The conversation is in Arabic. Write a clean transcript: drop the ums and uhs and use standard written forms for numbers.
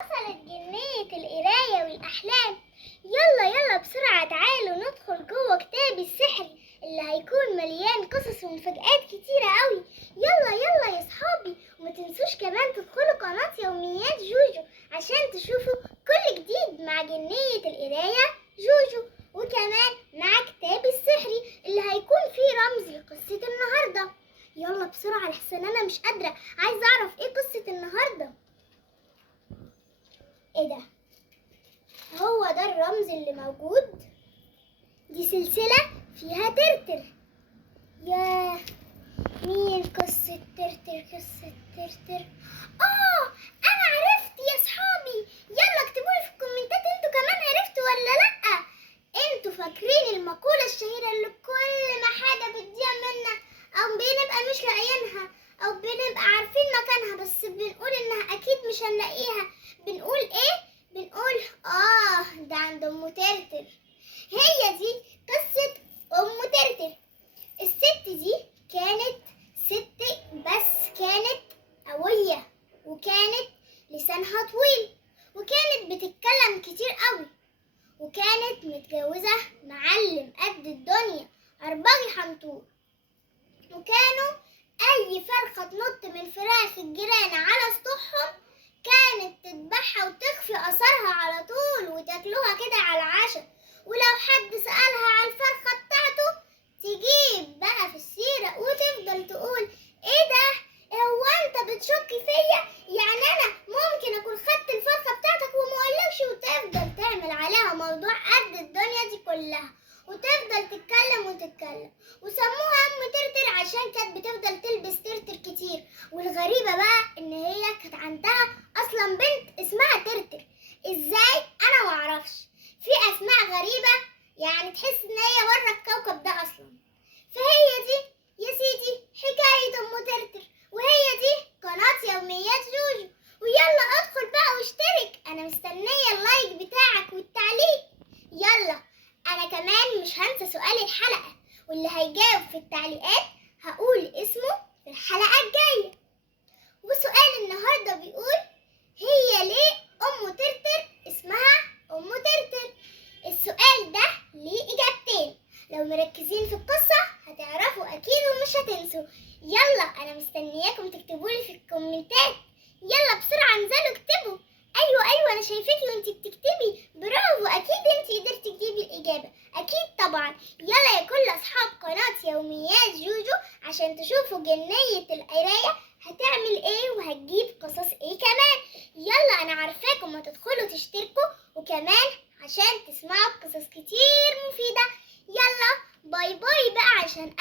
وصلت جنية القراية والأحلام. يلا يلا بسرعة تعالوا ندخل جوه كتابي السحري اللي هيكون مليان قصص ومفاجآت كتيرة قوي. يلا يلا يا صحابي، وما تنسوش كمان تدخلوا قناة يوميات جوجو عشان تشوفوا كل جديد مع جنية القراية جوجو، وكمان مع كتابي السحري اللي هيكون فيه رمز لقصة النهاردة. يلا بسرعة لحسن أنا مش قادرة، عايزة أعرف إيه قصة النهاردة. ايه ده؟ هو ده الرمز اللي موجود؟ دي سلسلة فيها ترتر. ياه، مين قصة ترتر؟ قصة ترتر انا عرفت يا صحابي. يلا اكتبولي في الكومنتات انتوا كمان عرفتوا ولا لأ. انتوا فاكرين المقولة الشهيرة اللي كل ما حاجة بتضيع منا او بنبقى مش لاقيينها او بنبقى عارفين مكانها بس بنقول انها اكيد مش هنلاقيها، بنقول ايه؟ بنقول ده عند ام ترتر. هي دي قصة ام ترتر. الست دي كانت ست بس كانت قوية، وكانت لسانها طويل، وكانت بتتكلم كتير قوي، وكانت متجوزة معلم قد الدنيا عرباجي حنطور. وكانوا اي فرخة تنط من فراخ الجيران على سطوحهم كانت تذبحها وتخفي اثرها على طول وتاكلوها كده على العشاء. ولو حد سألها على الفرخة بتاعته تجيب بقى في السيرة وتفضل تقول ايه ده؟ هو انت بتشكي فيا؟ يعني انا ممكن اكون خدت الفرخة بتاعتك ومقولكش، وتفضل تعمل عليها موضوع قد الدنيا دي كلها وتفضل تتكلم وتتكلم. وسموها ام ترتر عشان كانت بتفضل تلبس ترتر كتير. والغريبة بقى ان هي كانت عندها اصلا بنت اسمها ترتر. ازاي؟ انا معرفش، في اسماء غريبة يعني تحس ان هي بره الكوكب ده اصلا. فهي دي يا سيدي حكاية ام ترتر، وهي دي قناة يوميات جوجو. ويلا ادخل بقى واشترك، انا مستنية اللايك بتاعك والتعليق. يلا انا كمان مش هنسى سؤال الحلقة، واللي هيجاوب في التعليقات هقول اسمه في الحلقة الجاية. وسؤال النهاردة بيقول هي ليه ام ترتر اسمها ام ترتر؟ السؤال ده ليه اجابتين، لو مركزين في القصة هتعرفوا اكيد ومش هتنسوا. يلا انا مستنياكم تكتبولي في الكومنتات. يلا بسرعة انزلوا اكتبوا. ايوه انا شايفاكي وانتي بتكتبي، برافو، اكيد انتي قدرتي تجيبي الاجابة، اكيد طبعا. يلا يا كل اصحاب قناة يوميات جوجو عشان تشوفوا جنية القراية هتعمل ايه وهتجيب قصص ايه كمان. يلا انا عارفاكم هتدخلوا تشتركوا وكمان عشان تسمعوا قصص كتير مفيدة. يلا باي باي بقى عشان